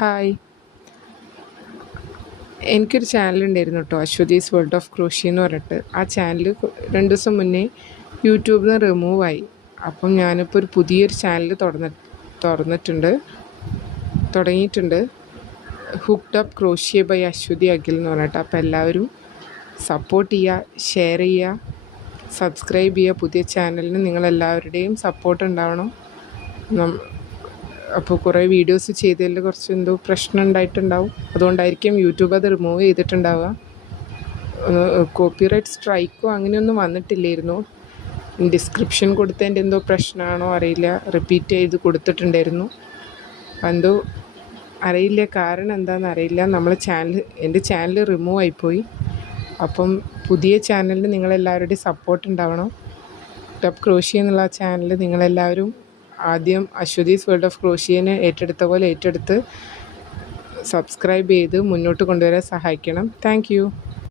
Hi. എനിക്കൊരു ചാനലുണ്ടായിരുന്നു കേട്ടോ, Aswathi's world of crochet എന്ന് പറഞ്ഞിട്ട്. ആ ചാനൽ 2 ദിവസം മുന്നേ യൂട്യൂബിൽ നിന്ന് റിമൂവ് ആയി. അപ്പം ഞാനിപ്പോൾ ഒരു പുതിയൊരു ചാനൽ തുടങ്ങിയിട്ടുണ്ട്. Hooked up crochet by Aswathy Akhil എന്ന് പറഞ്ഞിട്ട്. അപ്പോൾ എല്ലാവരും സപ്പോർട്ട് ചെയ്യുക, ഷെയർ ചെയ്യുക, സബ്സ്ക്രൈബ് ചെയ്യുക. പുതിയ ചാനലിന് നിങ്ങളെല്ലാവരുടെയും സപ്പോർട്ട് ഉണ്ടാവണം. അപ്പോൾ കുറേ വീഡിയോസ് ചെയ്തതിൽ കുറച്ച് എന്തോ പ്രശ്നം ഉണ്ടായിട്ടുണ്ടാവും. അതുകൊണ്ടായിരിക്കും യൂട്യൂബ് അത് റിമൂവ് ചെയ്തിട്ടുണ്ടാവുക. കോപ്പിറൈറ്റ് സ്ട്രൈക്കോ അങ്ങനെയൊന്നും വന്നിട്ടില്ലായിരുന്നു. ഡിസ്ക്രിപ്ഷൻ കൊടുത്തതിൻ്റെ എന്തോ പ്രശ്നമാണോ അറിയില്ല, റിപ്പീറ്റ് ചെയ്ത് കൊടുത്തിട്ടുണ്ടായിരുന്നു. എന്തോ അറിയില്ല, കാരണം എന്താണെന്ന് അറിയില്ല. എൻ്റെ ചാനൽ റിമൂവ് ആയിപ്പോയി. അപ്പം പുതിയ ചാനലിന് നിങ്ങളെല്ലാവരുടെയും സപ്പോർട്ട് ഉണ്ടാവണം. ടോപ്പ് ക്രോഷ്യ എന്നുള്ള ചാനൽ നിങ്ങളെല്ലാവരും ആദ്യം അശ്വതീസ് വേൾഡ് ഓഫ് ക്രോഷ്യനെ ഏറ്റെടുത്ത് സബ്സ്ക്രൈബ് ചെയ്ത് മുന്നോട്ട് കൊണ്ടുവരാൻ സഹായിക്കണം. Thank you.